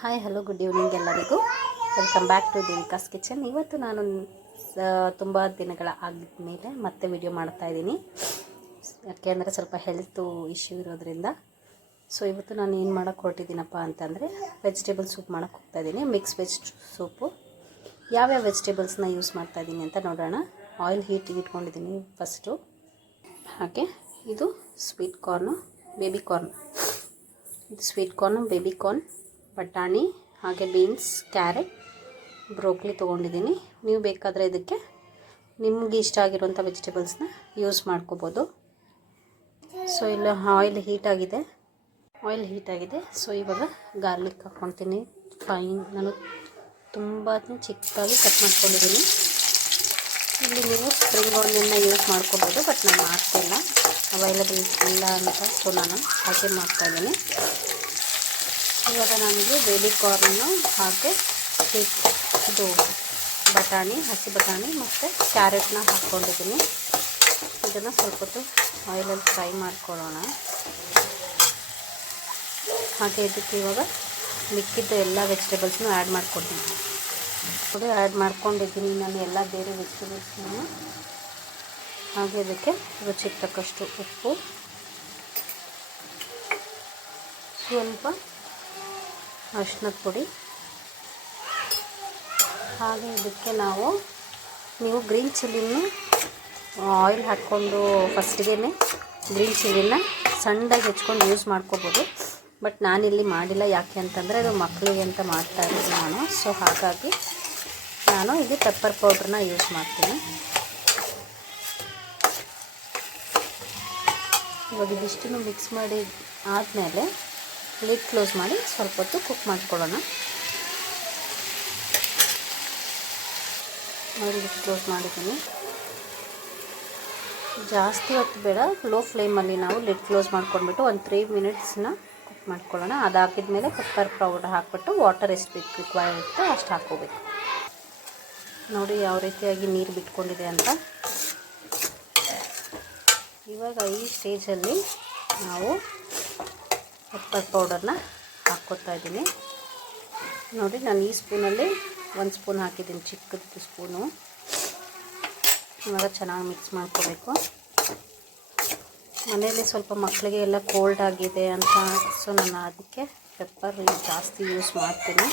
Hi hello good evening ಎಲ್ಲರಿಗೂ. Welcome back to Devika's kitchen. ಇವತ್ತು ನಾನು ತುಂಬ ದಿನಗಳ ಆಗಿದ್ಮೇಲೆ ಮತ್ತೆ ವಿಡಿಯೋ ಮಾಡ್ತಾಯಿದ್ದೀನಿ, ಯಾಕೆಂದರೆ ಸ್ವಲ್ಪ ಹೆಲ್ತು ಇಶ್ಯೂ ಇರೋದ್ರಿಂದ. ಸೊ ಇವತ್ತು ನಾನು ಏನು ಮಾಡೋಕ್ಕೆ ಹೊರಟಿದ್ದೀನಪ್ಪ ಅಂತಂದರೆ ವೆಜಿಟೇಬಲ್ ಸೂಪ್ ಮಾಡೋಕ್ಕೆ ಹೋಗ್ತಾಯಿದ್ದೀನಿ. Mix veg soup. ಯಾವ್ಯಾವ ವೆಜಿಟೇಬಲ್ಸ್ನ ಯೂಸ್ ಮಾಡ್ತಾಯಿದ್ದೀನಿ ಅಂತ ನೋಡೋಣ. ಆಯಿಲ್ ಹೀಟಿಗೆ ಇಟ್ಕೊಂಡಿದ್ದೀನಿ ಫಸ್ಟು. ಹಾಗೆ ಇದು ಸ್ವೀಟ್ ಕಾರ್ನು, ಬೇಬಿ ಕಾರ್ನ್. ಇದು ಸ್ವೀಟ್ ಕಾರ್ನು, ಬೇಬಿ ಕಾರ್ನ್, ಬಟಾಣಿ, ಹಾಗೆ ಬೀನ್ಸ್, ಕ್ಯಾರೆಟ್, ಬ್ರೋಕ್ಲಿ ತೊಗೊಂಡಿದ್ದೀನಿ. ನೀವು ಬೇಕಾದರೆ ಇದಕ್ಕೆ ನಿಮಗೆ ಇಷ್ಟ ಆಗಿರುವಂಥ ವೆಜಿಟೇಬಲ್ಸ್ನ ಯೂಸ್ ಮಾಡ್ಕೋಬೋದು. ಸೊ ಇಲ್ಲ ಆಯಿಲ್ ಹೀಟಾಗಿದೆ. ಸೊ ಇವಾಗ ಗಾರ್ಲಿಕ್ ಹಾಕ್ಕೊಳ್ತೀನಿ. ನಾನು ತುಂಬ ಚಿಕ್ಕದಾಗಿ ಕಟ್ ಮಾಡ್ಕೊಂಡಿದ್ದೀನಿ. ಇಲ್ಲಿ ನೀವು ಸ್ಪ್ರಿಂಗ್ ಆನಿಯನ್ನ ಯೂಸ್ ಮಾಡ್ಕೋಬೋದು, ಬಟ್ ನಾನು ಮಾಡ್ತಿಲ್ಲ, ಅವೈಲಬಲ್ ಇಲ್ಲ ಅಂತ. ಸೊ ನಾನು ಹಾಗೆ ಮಾಡ್ತಾಯಿದ್ದೀನಿ. ಇವಾಗ ನಾನಿಲ್ಲಿ ಬೇಬಿ ಕಾರ್ನು ಹಾಗೆ ಇದು ಬಟಾಣಿ, ಹಸಿ ಬಟಾಣಿ ಮತ್ತು ಕ್ಯಾರೆಟ್ನ ಹಾಕ್ಕೊಂಡಿದ್ದೀನಿ. ಇದನ್ನು ಸ್ವಲ್ಪ ಹೊತ್ತು ಆಯಿಲಲ್ಲಿ ಫ್ರೈ ಮಾಡ್ಕೊಳ್ಳೋಣ. ಹಾಗೆ ಇದಕ್ಕೆ ಇವಾಗ ಮಿಕ್ಕಿದ್ದ ಎಲ್ಲ ವೆಜಿಟೇಬಲ್ಸ್ನೂ ಆ್ಯಡ್ ಮಾಡ್ಕೊಂಡಿದ್ದೀನಿ ನಾನು ಎಲ್ಲ ಬೇರೆ ವೆಜಿಟೇಬಲ್ಸ್ನೂ. ಹಾಗೆ ಇದಕ್ಕೆ ರುಚಿಗೆ ತಕ್ಕಷ್ಟು ಉಪ್ಪು, ಸ್ವಲ್ಪ ಅರಿಶಿನದ ಪುಡಿ, ಹಾಗೆ ಇದಕ್ಕೆ ನೀವು ಗ್ರೀನ್ ಚಿಲ್ಲಿನೂ ಆಯಿಲ್ ಹಾಕ್ಕೊಂಡು ಫಸ್ಟಿಗೆ ಗ್ರೀನ್ ಚಿಲ್ಲಿನ ಸಣ್ಣದಾಗಿ ಹೆಚ್ಕೊಂಡು ಯೂಸ್ ಮಾಡ್ಕೋಬೋದು. ಬಟ್ ನಾನಿಲ್ಲಿ ಮಾಡಿಲ್ಲ, ಯಾಕೆ ಅಂತಂದರೆ ಅದು ಮಕ್ಕಳಿಗೆ ಅಂತ ಮಾಡ್ತಾ ಇರೋದು ನಾನು. ಸೊ ಹಾಗಾಗಿ ನಾನು ಇಲ್ಲಿ ಪೆಪ್ಪರ್ ಪೌಡ್ರನ್ನ ಯೂಸ್ ಮಾಡ್ತೀನಿ. ಇವಾಗ ಇದಿಷ್ಟನ್ನು ಮಿಕ್ಸ್ ಮಾಡಿ ಆದಮೇಲೆ ಲಿಡ್ ಕ್ಲೋಸ್ ಮಾಡಿ ಸ್ವಲ್ಪ ಹೊತ್ತು ಕುಕ್ ಮಾಡ್ಕೊಳ್ಳೋಣ. ನೋಡಿ, ಲಿಡ್ ಕ್ಲೋಸ್ ಮಾಡಿದ್ದೀನಿ. ಜಾಸ್ತಿ ಹೊತ್ತು ಬೇಡ, ಲೋ ಫ್ಲೇಮಲ್ಲಿ ನಾವು ಲಿಡ್ ಕ್ಲೋಸ್ ಮಾಡ್ಕೊಂಡ್ಬಿಟ್ಟು ಒಂದು 3 ಮಿನಿಟ್ಸ್ನ ಕುಕ್ ಮಾಡ್ಕೊಳ್ಳೋಣ. ಅದಾಗಿದ್ಮೇಲೆ ಪೆಪ್ಪರ್ ಪೌಡರ್ ಹಾಕ್ಬಿಟ್ಟು ವಾಟರ್ ಎಷ್ಟು ರಿಕ್ವೈರ್ಡ್ ಇತ್ತು ಅಷ್ಟು ಹಾಕ್ಕೋಬೇಕು. ನೋಡಿ ಯಾವ ರೀತಿಯಾಗಿ ನೀರು ಬಿಟ್ಕೊಂಡಿದೆ ಅಂತ. ಇವಾಗ ಈ ಸ್ಟೇಜಲ್ಲಿ ನಾವು ಪೆಪ್ಪರ್ ಪೌಡರ್ನ ಹಾಕ್ಕೊತಾ ಇದ್ದೀನಿ. ನೋಡಿ, ನಾನು ಈ ಸ್ಪೂನಲ್ಲಿ 1 ಸ್ಪೂನ್ ಹಾಕಿದ್ದೀನಿ, ಚಿಕ್ಕದು ಸ್ಪೂನು. ಇವಾಗ ಚೆನ್ನಾಗಿ ಮಿಕ್ಸ್ ಮಾಡ್ಕೋಬೇಕು. ಮನೆಯಲ್ಲಿ ಸ್ವಲ್ಪ ಮಕ್ಕಳಿಗೆ ಎಲ್ಲ ಕೋಲ್ಡ್ ಆಗಿದೆ ಅಂತ, ಸೊ ನಾನು ಅದಕ್ಕೆ ಪೆಪ್ಪರ್ ಜಾಸ್ತಿ ಯೂಸ್ ಮಾಡ್ತೀನಿ.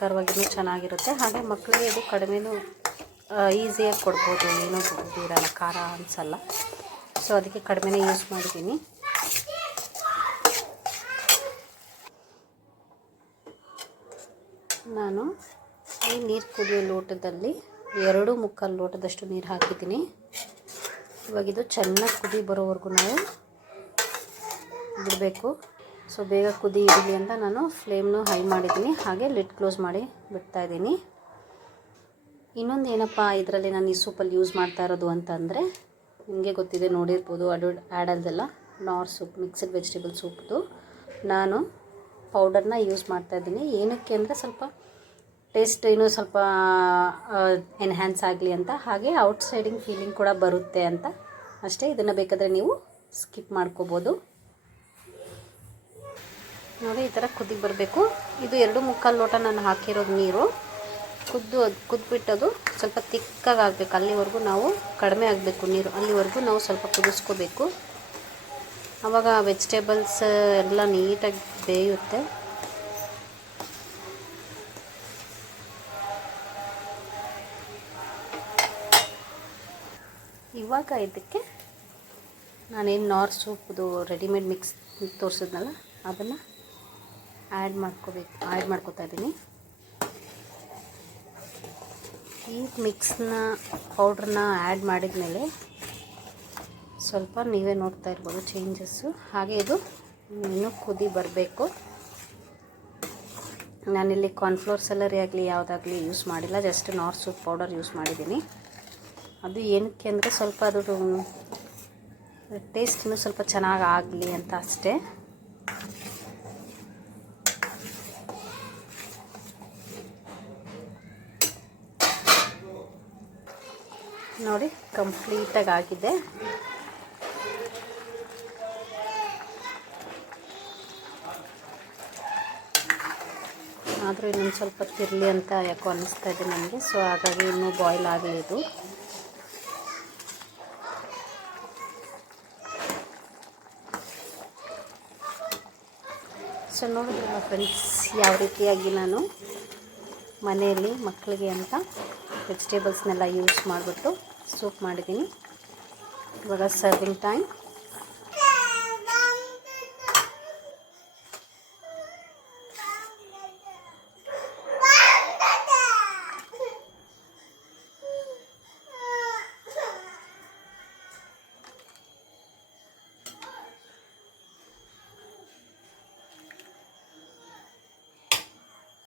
ಖಾರವಾಗಿಯೂ ಚೆನ್ನಾಗಿರುತ್ತೆ. ಹಾಗೆ ಮಕ್ಕಳಿಗೆ ಇದು ಕಡಿಮೆನೂ ಈಸಿಯಾಗಿ ಕೊಡ್ಬೋದು, ಏನೂ ಇರಲ್ಲ, ಖಾರ ಅನಿಸಲ್ಲ. ಸೊ ಅದಕ್ಕೆ ಕಡಿಮೆನೇ ಯೂಸ್ ಮಾಡಿದ್ದೀನಿ. ನಾನು ಈ ನೀರು ಕುದಿಯೋ ಲೋಟದಲ್ಲಿ 2.25 ಲೋಟದಷ್ಟು ನೀರು ಹಾಕಿದ್ದೀನಿ. ಇವಾಗ ಇದು ಚೆನ್ನಾಗಿ ಕುದಿ ಬರೋವರೆಗೂ ನಾವು ಬಿಡಬೇಕು. ಸೊ ಬೇಗ ಕುದಿ ಇರಲಿ ಅಂತ ನಾನು ಫ್ಲೇಮ್ನು ಹೈ ಮಾಡಿದ್ದೀನಿ. ಹಾಗೆ ಲಿಡ್ ಕ್ಲೋಸ್ ಮಾಡಿ ಬಿಡ್ತಾಯಿದ್ದೀನಿ. ಇನ್ನೊಂದು ಏನಪ್ಪ ಇದರಲ್ಲಿ ನಾನು ಈ ಸೂಪಲ್ಲಿ ಯೂಸ್ ಮಾಡ್ತಾ ಇರೋದು ಅಂತಂದರೆ, ನಿಮಗೆ ಗೊತ್ತಿದೆ, ನೋಡಿರ್ಬೋದು, ಆ್ಯಡಲ್ದೆಲ್ಲ ನಾರ್ ಸೂಪ್, ಮಿಕ್ಸ್ಡ್ ವೆಜಿಟೇಬಲ್ ಸೂಪ್ದು ನಾನು ಪೌಡರ್ನ ಯೂಸ್ ಮಾಡ್ತಾಯಿದ್ದೀನಿ. ಏನಕ್ಕೆ ಅಂದರೆ ಸ್ವಲ್ಪ ಟೇಸ್ಟ್ ಇನ್ನೂ ಸ್ವಲ್ಪ ಎನ್ಹ್ಯಾನ್ಸ್ ಆಗಲಿ ಅಂತ, ಹಾಗೆ ಔಟ್ಸೈಡಿಂಗ್ ಫೀಲಿಂಗ್ ಕೂಡ ಬರುತ್ತೆ ಅಂತ ಅಷ್ಟೇ. ಇದನ್ನು ಬೇಕಾದರೆ ನೀವು ಸ್ಕಿಪ್ ಮಾಡ್ಕೋಬೋದು. ನೋಡಿ, ಈ ಥರ ಕುದಿ ಬರಬೇಕು. ಇದು 2.25 ಲೋಟ ನಾನು ಹಾಕಿರೋದು ನೀರು. ಕುದ್ಬಿಟ್ಟದು ಸ್ವಲ್ಪ ತಿಕ್ಕಾಗಿ ಆಗಬೇಕು. ಅಲ್ಲಿವರೆಗೂ ನಾವು ಕಡಿಮೆ ಆಗಬೇಕು ನೀರು, ಅಲ್ಲಿವರೆಗೂ ನಾವು ಸ್ವಲ್ಪ ಕುದಿಸ್ಕೋಬೇಕು. ಆವಾಗ ವೆಜಿಟೇಬಲ್ಸ್ ಎಲ್ಲ ನೀಟಾಗಿ ಬೇಯುತ್ತೆ. ಇವಾಗ ಇದಕ್ಕೆ ನಾನೇನು ನಾರ್ ಸೂಪ್ದು ರೆಡಿಮೇಡ್ ಮಿಕ್ಸ್ ತೋರಿಸಿದ್ನಲ್ಲ, ಅದನ್ನು ಆ್ಯಡ್ ಮಾಡ್ಕೋತಾ ಇದ್ದೀನಿ. ಈ ಮಿಕ್ಸ್ನ ಪೌಡ್ರನ್ನ ಆ್ಯಡ್ ಮಾಡಿದ ಮೇಲೆ ಸ್ವಲ್ಪ ನೀವೇ ನೋಡ್ತಾ ಇರ್ಬೋದು ಚೇಂಜಸ್ಸು. ಹಾಗೆ ಇದು ಇನ್ನೂ ಕುದಿ ಬರಬೇಕು. ನಾನಿಲ್ಲಿ ಕಾರ್ನ್ಫ್ಲೋರ್ ಸೆಲರಿ ಆಗಲಿ ಯಾವುದಾಗಲಿ ಯೂಸ್ ಮಾಡಿಲ್ಲ, ಜಸ್ಟ್ ನಾರ್ ಸೂಪ್ ಪೌಡರ್ ಯೂಸ್ ಮಾಡಿದ್ದೀನಿ. ಅದು ಏನಕ್ಕೆ ಅಂದರೆ ಸ್ವಲ್ಪ ಅದು ಟೇಸ್ಟ್ ಇನ್ನೂ ಸ್ವಲ್ಪ ಚೆನ್ನಾಗಿ ಆಗಲಿ ಅಂತ ಅಷ್ಟೇ. ನೋಡಿ, ಕಂಪ್ಲೀಟಾಗಿ ಆಗಿದೆ. ಆದರೂ ಇನ್ನೊಂದು ಸ್ವಲ್ಪ ತಿರಲಿ ಅಂತ ಯಾಕೋ ಅನ್ನಿಸ್ತಾ ಇದೆ ನನಗೆ. ಸೊ ಹಾಗಾಗಿ ಇನ್ನೂ ಬಾಯ್ಲ್ ಆಗಲಿ ಇದು. ಸೊ ನೋಡಿದ್ರಲ್ಲ ಫ್ರೆಂಡ್ಸ್, ಯಾವ ರೀತಿಯಾಗಿ ನಾನು ಮನೆಯಲ್ಲಿ ಮಕ್ಕಳಿಗೆ ಅಂತ ವೆಜಿಟೇಬಲ್ಸ್ನೆಲ್ಲ ಯೂಸ್ ಮಾಡಿಬಿಟ್ಟು ಸೂಪ್ ಮಾಡಿದ್ದೀನಿ. ಇವಾಗ ಸರ್ವಿಂಗ್ ಟೈಮ್.